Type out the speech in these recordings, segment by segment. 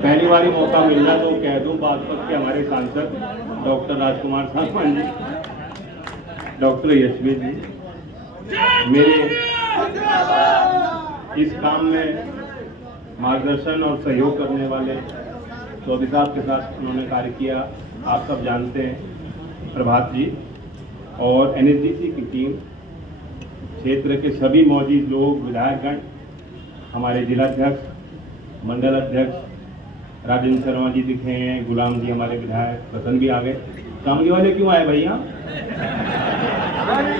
पहली बार ही मौका मिल रहा तो कह दूं बागपत के हमारे सांसद डॉक्टर राजकुमार साहब जी, डॉक्टर यशवीर जी, मेरे इस काम में मार्गदर्शन और सहयोग करने वाले चौधरी साहब के साथ उन्होंने कार्य किया, आप सब जानते हैं, प्रभात जी और एनएसडीसी की टीम, क्षेत्र के सभी मौजूद लोग, विधायकगण, हमारे जिलाध्यक्ष, मंडल अध्यक्ष राजेंद्र शर्मा जी दिखे हैं, गुलाम जी हमारे विधायक, रतन भी आ गए। कामली वाले क्यों आए भैया?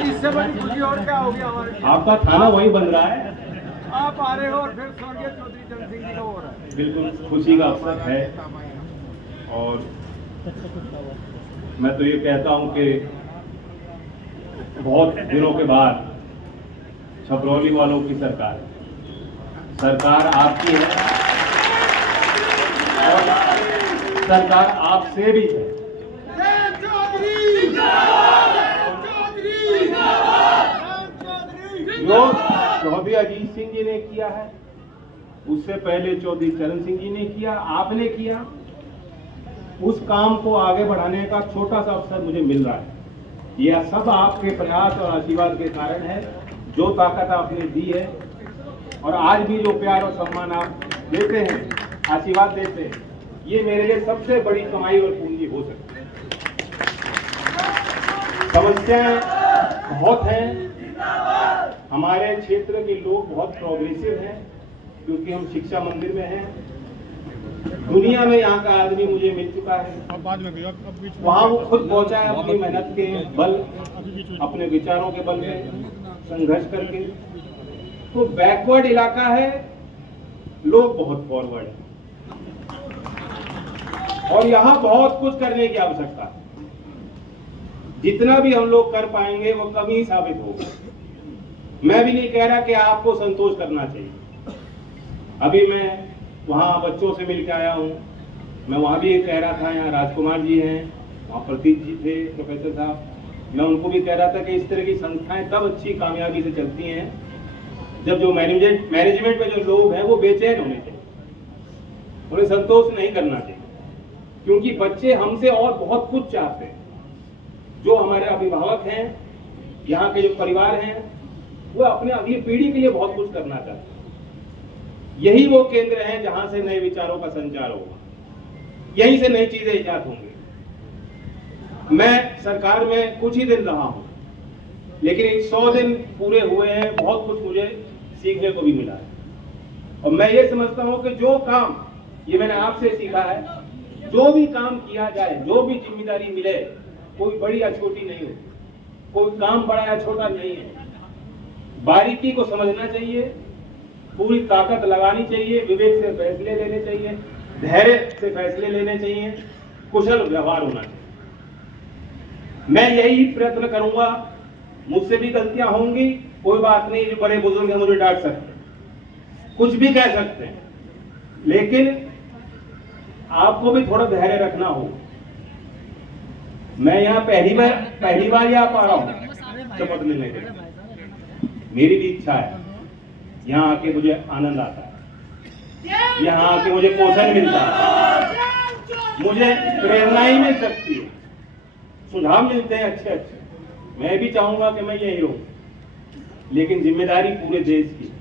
इससे बड़ी खुशी और क्या होगी हमारे? आपका थाना वही बन रहा है, आप आ रहे हो और फिर स्वर्गीय चौधरी चरण सिंह जी का हो रहा है। बिल्कुल खुशी का अवसर है। और मैं तो ये कहता हूं कि बहुत दिनों के बाद छपरौली वालों की सरकार आपकी है और सरकार आपसे भी है। जो चौधरी अजीत सिंह जी ने किया है, उससे पहले चौधरी चरण सिंह जी ने किया, आपने किया, उस काम को आगे बढ़ाने का छोटा सा अवसर मुझे मिल रहा है। यह सब आपके प्रयास और आशीर्वाद के कारण है। जो ताकत आपने दी है और आज भी जो प्यार और सम्मान आप देते हैं, आशीर्वाद देते हैं, ये मेरे लिए सबसे बड़ी कमाई और पूंजी हो सकती है। समस्याएं बहुत हैं, हमारे क्षेत्र के लोग बहुत प्रोग्रेसिव हैं क्योंकि हम शिक्षा मंदिर में हैं। दुनिया में यहाँ का आदमी मुझे मिल चुका है, वहाँ वो खुद पहुँचा है अपनी मेहनत के बल, अपने विचारों के बल में संघर्ष करके। तो बैकवर्ड इलाका है, लोग बहुत फॉरवर्ड हैं और यहाँ बहुत कुछ करने की आवश्यकता है। जितना भी हम लोग कर पाएंगे वो कम ही साबित होगा। मैं भी नहीं कह रहा कि आपको संतोष करना चाहिए। अभी मैं वहाँ बच्चों से मिलकर आया हूँ, मैं वहाँ भी कह रहा था, यहाँ राजकुमार जी हैं, वहाँ प्रतीक जी थे, प्रोफेसर साहब, मैं उनको भी कह रहा था कि इस तरह की संस्थाएं तब अच्छी कामयाबी से चलती हैं जब जो मैनेजमेंट में जो लोग हैं वो बेचैन होने चाहिए, उन्हें संतोष नहीं करना चाहिए, क्योंकि बच्चे हमसे और बहुत कुछ चाहते हैं। जो हमारे अभिभावक हैं, यहाँ के जो परिवार हैं, वो अपने अगली पीढ़ी के लिए बहुत कुछ करना चाहते हैं। यही वो केंद्र है जहां से नए विचारों का संचार होगा, यहीं से नई चीजें इजाद होंगी। मैं सरकार में कुछ ही दिन रहा हूं, लेकिन 100 दिन पूरे हुए हैं, बहुत कुछ मुझे सीखने को भी मिला है। और मैं ये समझता हूं कि जो काम, ये मैंने आपसे सीखा है, जो भी काम किया जाए, जो भी जिम्मेदारी मिले, कोई बड़ी या छोटी नहीं होती, कोई काम बड़ा या छोटा नहीं है। बारीकी को समझना चाहिए, पूरी ताकत लगानी चाहिए, विवेक से फैसले लेने चाहिए, धैर्य से फैसले लेने चाहिए, कुशल व्यवहार होना चाहिए। मैं यही प्रयत्न करूंगा। मुझसे भी गलतियां होंगी, कोई बात नहीं, जो बड़े बुजुर्ग हैं मुझे डांट सकते हैं, कुछ भी कह सकते हैं, लेकिन आपको भी थोड़ा धैर्य रखना होगा। मैं यहाँ पहली बार यहाँ आ रहा हूँ शपथ लेने के लिए। मेरी भी इच्छा है, यहाँ आके मुझे आनंद आता है, यहाँ आके मुझे पोषण मिलता है, मुझे प्रेरणा ही मिल सकती है, सुझाव मिलते हैं अच्छे अच्छे। मैं भी चाहूंगा कि मैं यही रहूं, लेकिन जिम्मेदारी पूरे देश की।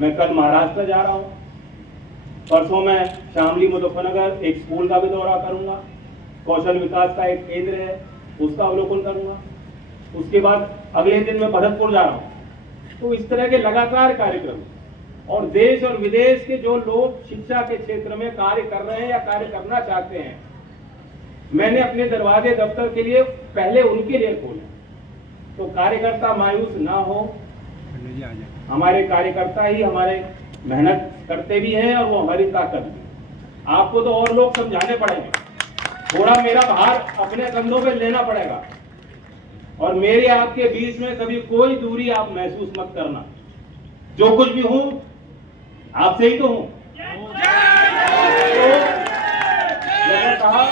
मैं कल महाराष्ट्र जा रहा हूं, परसों मैं शामली मुजफ्फरनगर एक स्कूल का भी दौरा करूंगा, कौशल विकास का एक केंद्र है उसका अवलोकन करूंगा, उसके बाद अगले दिन मैं भरतपुर जा रहा हूं। तो इस तरह के लगातार कार्यक्रम, और देश और विदेश के जो लोग शिक्षा के क्षेत्र में कार्य कर रहे हैं या कार्य करना चाहते हैं, मैंने अपने दरवाजे दफ्तर के लिए पहले उनके लिए खोले। तो कार्यकर्ता मायूस ना हो, हमारे कार्यकर्ता ही हमारे मेहनत करते भी हैं और वो हमारी ताकत भी। आपको तो और लोग समझाने पड़ेंगे, थोड़ा मेरा भार अपने कंधों पे लेना पड़ेगा, और मेरे आपके बीच में कभी कोई दूरी आप महसूस मत करना। जो कुछ भी हूं आपसे ही तो हूं। तो मैंने कहा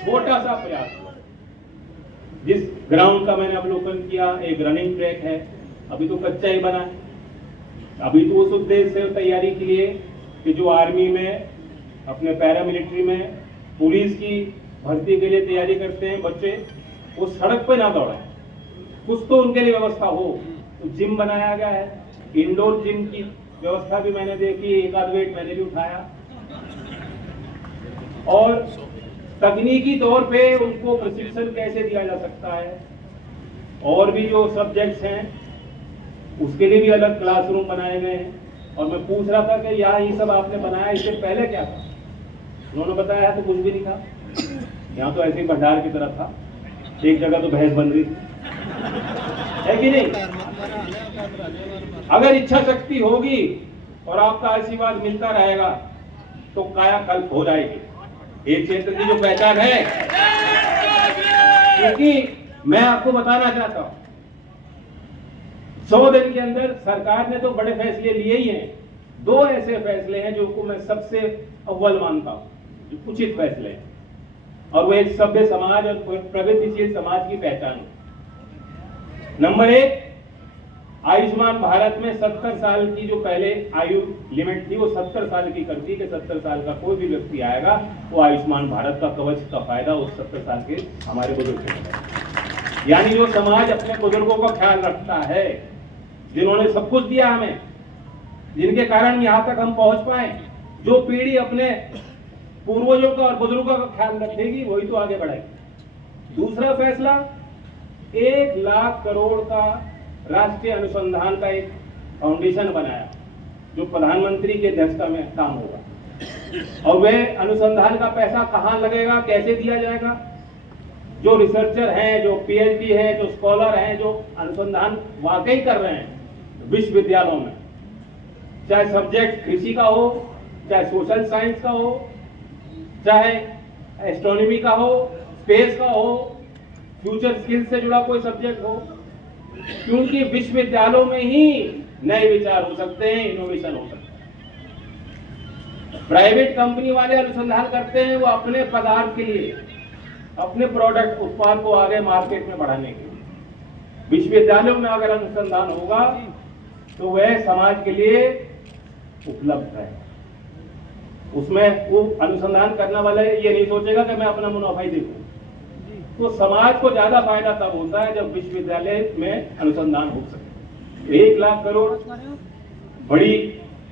छोटा सा प्रयास, जिस ग्राउंड का मैंने अवलोकन किया, एक रनिंग ट्रैक है, अभी तो कच्चा ही बना है, अभी तो उस उद्देश्य से तैयारी के लिए कि जो आर्मी में, अपने पैरामिलिट्री में, पुलिस की भर्ती के लिए तैयारी करते हैं बच्चे, वो सड़क पे ना दौड़े, कुछ तो उनके लिए व्यवस्था हो। तो जिम बनाया गया है, इंडोर जिम की व्यवस्था भी मैंने देखी, एक आध वेट मैंने भी उठाया। और तकनीकी तौर पे उनको प्रशिक्षण कैसे दिया जा सकता है, और भी जो सब्जेक्ट्स हैं उसके लिए भी अलग क्लासरूम बनाए गए हैं। और मैं पूछ रहा था कि यहाँ ये सब आपने बनाया, इससे पहले क्या था? उन्होंने बताया तो कुछ भी नहीं था, यहाँ तो ऐसे ही भंडार की तरह था, एक जगह तो भैंस बन रही थी, है कि नहीं? अगर इच्छा शक्ति होगी और आपका आशीर्वाद मिलता रहेगा तो कायाकल्प हो जाएगी। एक क्षेत्र की जो पहचान है, क्योंकि मैं आपको बताना चाहता हूं, 100 दिन के अंदर सरकार ने तो बड़े फैसले लिए ही हैं। 2 ऐसे फैसले हैं जो को मैं सबसे अव्वल मानता हूं, जो उचित फैसले हैं, और वो एक सभ्य समाज और प्रगतिशील समाज की पहचान है। नंबर 1, आयुष्मान भारत में 70 साल की जो पहले आयु लिमिट थी वो 70 साल की कर दी कि 70 साल का कोई भी व्यक्ति आएगा वो आयुष्मान भारत का कवच का फायदा उस 70 साल के हमारे बुजुर्ग को। यानी जो समाज अपने बुजुर्गों का ख्याल रखता है, जिन्होंने सब कुछ दिया हमें, जिनके कारण यहाँ तक हम पहुंच पाए, जो पीढ़ी अपने पूर्वजों का और बुजुर्गों का ख्याल रखेगी वही तो आगे बढ़ेगी। दूसरा फैसला, 1 लाख करोड़ का राष्ट्रीय अनुसंधान का एक फाउंडेशन बनाया जो प्रधानमंत्री के अध्यक्षता में काम होगा। और वह अनुसंधान का पैसा कहां लगेगा, कैसे दिया जाएगा? जो रिसर्चर हैं, जो पीएचडी है, जो स्कॉलर हैं, जो अनुसंधान वाकई कर रहे हैं विश्वविद्यालयों में, चाहे सब्जेक्ट कृषि का हो, चाहे सोशल साइंस का हो, चाहे एस्ट्रोनॉमी का हो, स्पेस का हो, फ्यूचर स्किल्स से जुड़ा कोई सब्जेक्ट हो, क्योंकि विश्वविद्यालयों में ही नए विचार हो सकते हैं, इनोवेशन हो सकता है। प्राइवेट कंपनी वाले अनुसंधान करते हैं वो अपने पदार्थ के लिए, अपने प्रोडक्ट उत्पाद को आगे मार्केट में बढ़ाने के लिए। विश्वविद्यालयों में अगर अनुसंधान होगा तो वह समाज के लिए उपलब्ध है। उसमें वो अनुसंधान करने वाला ये नहीं सोचेगा कि मैं अपना मुनाफा ही देखूं। तो समाज को ज्यादा फायदा तब होता है जब विश्वविद्यालय में अनुसंधान हो सके। 1 लाख करोड़ बड़ी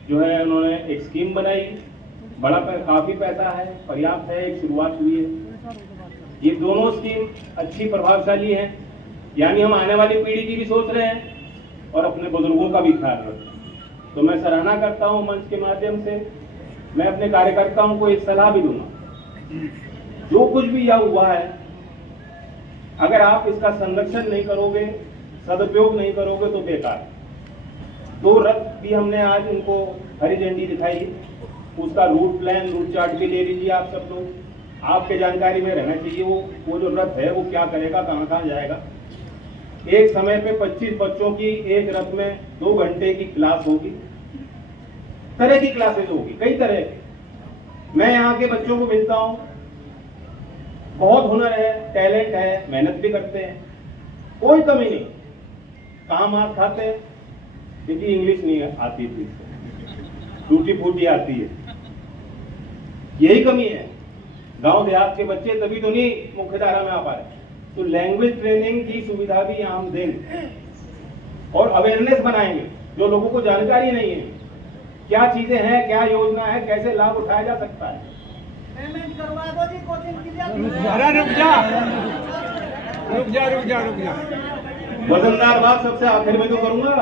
जो है उन्होंने एक स्कीम बनाई, बड़ा काफी पैसा है, पर्याप्त है, एक शुरुआत हुई है। ये दोनों स्कीम अच्छी प्रभावशाली है, यानी हम आने वाली पीढ़ी की भी सोच रहे हैं और अपने बुजुर्गों का भी ख्याल रख रहे हैं। तो मैं सराहना करता हूं मंच के माध्यम से। मैं अपने कार्यकर्ताओं को एक सलाह भी दूंगा, जो कुछ भी यह हुआ है अगर आप इसका संरक्षण नहीं करोगे, सदुपयोग नहीं करोगे तो बेकार। 2 रथ भी हमने आज उनको हरी झंडी दिखाई, उसका रूट प्लान, रूट चार्ट भी ले लीजिए आप सब लोग। आपके जानकारी में रहना चाहिए वो जो रथ है वो क्या करेगा, कहाँ कहाँ जाएगा। एक समय पे 25 बच्चों की एक रथ में 2 घंटे की क्लास होगी, तरह की क्लासेज होगी, कई तरह की। मैं यहाँ के बच्चों को मिलता हूँ, बहुत हुनर है, टैलेंट है, मेहनत भी करते हैं, कोई कमी नहीं। काम आप खाते हैं क्योंकि इंग्लिश नहीं आती थी, टूटी फूटी आती है, यही कमी है। गांव देहात के बच्चे तभी तो नहीं मुख्यधारा में आ पाए। तो लैंग्वेज ट्रेनिंग की सुविधा भी यहाँ हम देंगे और अवेयरनेस बनाएंगे। जो लोगों को जानकारी नहीं है क्या चीजें हैं, क्या योजना है, कैसे लाभ उठाया जा सकता है। पेमेंट करवा दो जी, कोचिंग की रुक जा। वजनदार बात सबसे आखिर में तो करूंगा।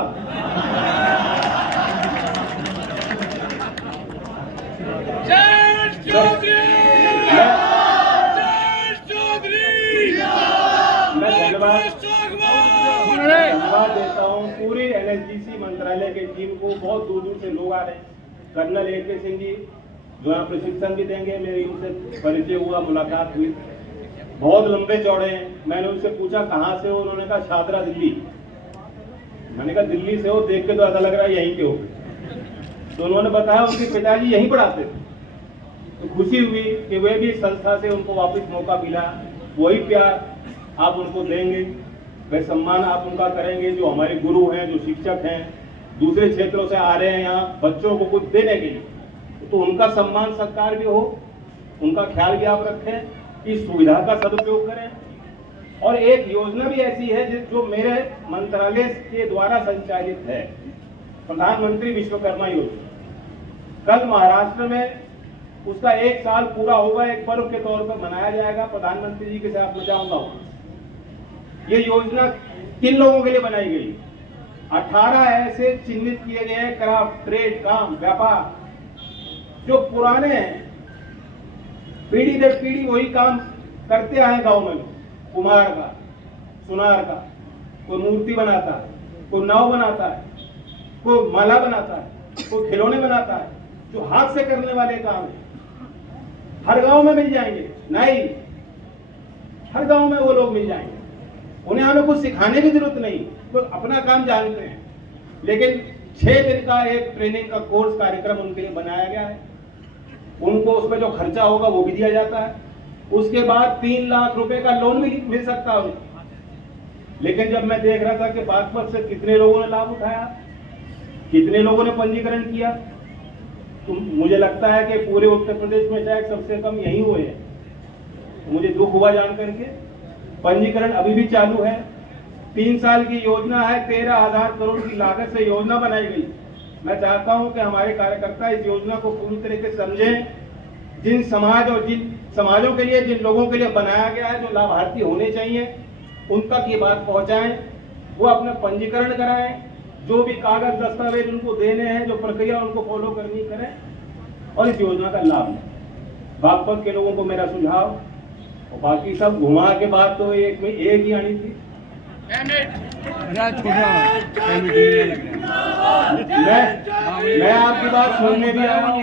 धन्यवाद देता हूँ पूरे एनएसडीसी मंत्रालय के टीम को। बहुत दूर दूर से लोग आ रहे हैं। कर्नल AK सिंह जी जो यहाँ प्रशिक्षण भी देंगे, मेरी उनसे परिचय हुआ, मुलाकात हुई, बहुत लंबे चौड़े हैं। मैंने उनसे पूछा कहाँ से हो, उन्होंने कहा शादरा दिल्ली। मैंने कहा दिल्ली से हो, देख के तो ऐसा लग रहा है यहीं के हो। तो उन्होंने बताया उनके पिताजी यहीं पढ़ाते थे। तो खुशी हुई कि वे भी संस्था से उनको वापस मौका मिला। वही प्यार आप उनको देंगे, वह सम्मान आप उनका करेंगे जो हमारे गुरु हैं, जो शिक्षक हैं, दूसरे क्षेत्रों से आ रहे हैं यहाँ बच्चों को कुछ देने के लिए, तो उनका सम्मान सत्कार भी हो, उनका ख्याल भी आप रखें, इस सुविधा का सदुपयोग करें। और एक योजना भी ऐसी है जो मेरे मंत्रालय के द्वारा संचालित है, प्रधानमंत्री विश्वकर्मा योजना। कल महाराष्ट्र में उसका 1 साल पूरा होगा, एक पर्व के तौर पर मनाया जाएगा। प्रधानमंत्री जी के साथ में जाऊंगा। ये योजना किन लोगों के लिए बनाई गई? 18 ऐसे चिन्हित किए गए क्राफ्ट, ट्रेड, काम, व्यापार जो पुराने हैं, पीढ़ी दर पीढ़ी वही काम करते आए गांव में। कुम्हार का, सुनार का, कोई मूर्ति बनाता है, कोई नाव बनाता है, कोई माला बनाता है, कोई खिलौने बनाता है, जो हाथ से करने वाले काम है। हर गांव में मिल जाएंगे, नहीं, हर गांव में वो लोग मिल जाएंगे। उन्हें हमें कुछ सिखाने की जरूरत नहीं, वो अपना काम जानते हैं। लेकिन 6 दिन का एक ट्रेनिंग का कोर्स कार्यक्रम उनके लिए बनाया गया है। उनको उसमें जो खर्चा होगा वो भी दिया जाता है। उसके बाद 3 लाख रुपए का लोन भी मिल सकता है। लेकिन जब मैं देख रहा था कि बागपत से कितने लोगों ने लाभ उठाया, कितने लोगों ने पंजीकरण किया, तो मुझे लगता है कि पूरे उत्तर प्रदेश में शायद सबसे कम यही हुए हैं। मुझे दुख हुआ जान करके। पंजीकरण अभी भी चालू है। 3 साल की योजना है, 13,000 करोड़ की लागत से योजना बनाई गई। मैं चाहता हूं कि हमारे कार्यकर्ता इस योजना को पूरी तरीके से समझें। जिन समाज और जिन समाजों के लिए, जिन लोगों के लिए बनाया गया है, जो लाभार्थी होने चाहिए, उन तक ये बात पहुंचाएं। वो अपना पंजीकरण कराएं, जो भी कागज दस्तावेज उनको देने हैं, जो प्रक्रिया उनको फॉलो करनी करें और इस योजना का लाभ लें। बागपत के लोगों को मेरा सुझाव, और बाकी सब घुमा के बाद तो एक में एक ही आनी थी। मैं आपकी बात सुनने भी आया हूं,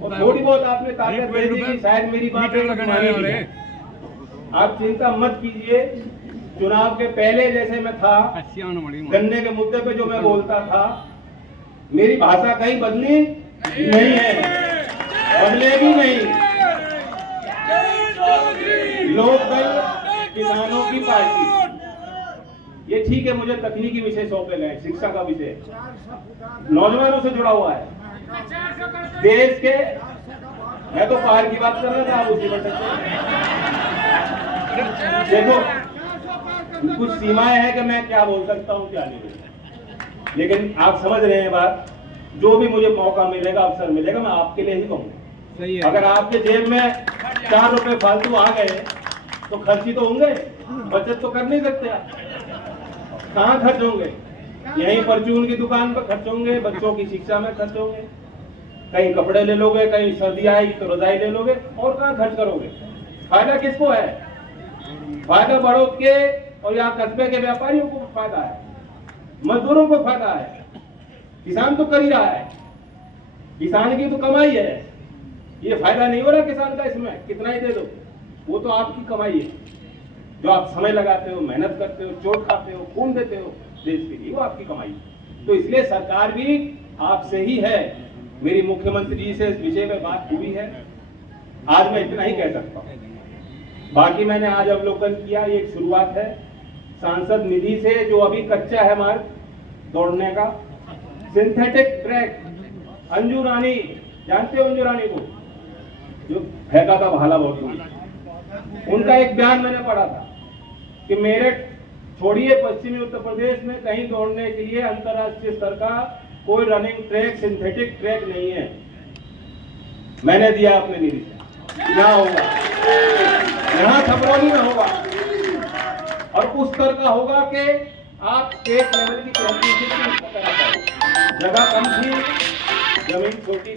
और थोड़ी बहुत आपने ताकत दे दी कि शायद मेरी बात आप चिंता मत कीजिए। चुनाव के पहले जैसे मैं था, गन्ने के मुद्दे पे जो मैं बोलता था, मेरी भाषा कहीं बदली नहीं है, बदलेगी नहीं। लोकदल किसानों की पार्टी, ये ठीक है, मुझे तकनीकी विषय सौंपे गए, शिक्षा का विषय नौजवानों से जुड़ा हुआ है, देश के। मैं तो पार की बात कर रहा था, आप उसी पर देखो, कुछ सीमाएं हैं कि मैं क्या बोल सकता हूं, क्या नहीं। लेकिन आप समझ रहे हैं बात। जो भी मुझे मौका मिलेगा, अवसर मिलेगा, मैं आपके लिए ही कहूंगा। अगर आपके जेब में 4 रुपए फालतू आ गए तो खर्ची तो होंगे, बचत तो कर नहीं सकते आप। कहाँ खर्च होंगे? यहीं परचून की दुकान पर खर्च होंगे, बच्चों की शिक्षा में खर्च होंगे, कहीं कपड़े ले लोगे, कहीं सर्दी आएगी तो रजाई ले लोगे, और कहाँ खर्च करोगे? फायदा किसको है? फायदा बड़ौद के और यहाँ कस्बे के व्यापारियों को फायदा है, मजदूरों को फायदा है। किसान तो कर ही रहा है, किसान की तो कमाई है। ये फायदा नहीं हो रहा किसान का, इसमें कितना ही दे दो, वो तो आपकी कमाई है। जो आप समय लगाते हो, मेहनत करते हो, चोट खाते हो, खून देते हो देश के लिए, वो आपकी कमाई है। तो इसलिए सरकार भी आपसे ही है। मेरी मुख्यमंत्री जी से इस विषय में बात हुई है। आज मैं इतना ही कह सकता हूँ। बाकी मैंने आज अवलोकन किया, ये एक शुरुआत है। सांसद निधि से जो अभी कच्चा है मार्ग दौड़ने का, सिंथेटिक ट्रैक, अंजू रानी, जानते हो अंजू रानी को, जो फेंका था भाला बहुत दूर, उनका एक बयान मैंने पढ़ा था कि मेरठ छोड़िए पश्चिमी उत्तर प्रदेश में कहीं दौड़ने के लिए अंतर्राष्ट्रीय स्तर का कोई रनिंग ट्रैक, सिंथेटिक ट्रैक नहीं है। मैंने दिया अपने निधि से, यहाँ होगा, यहाँ खबरौली में होगा, और उस स्तर का होगा कि आप स्टेट लेवल की चैंपियनशिप करा पाओ। जगह कम थी, जमीन छोटी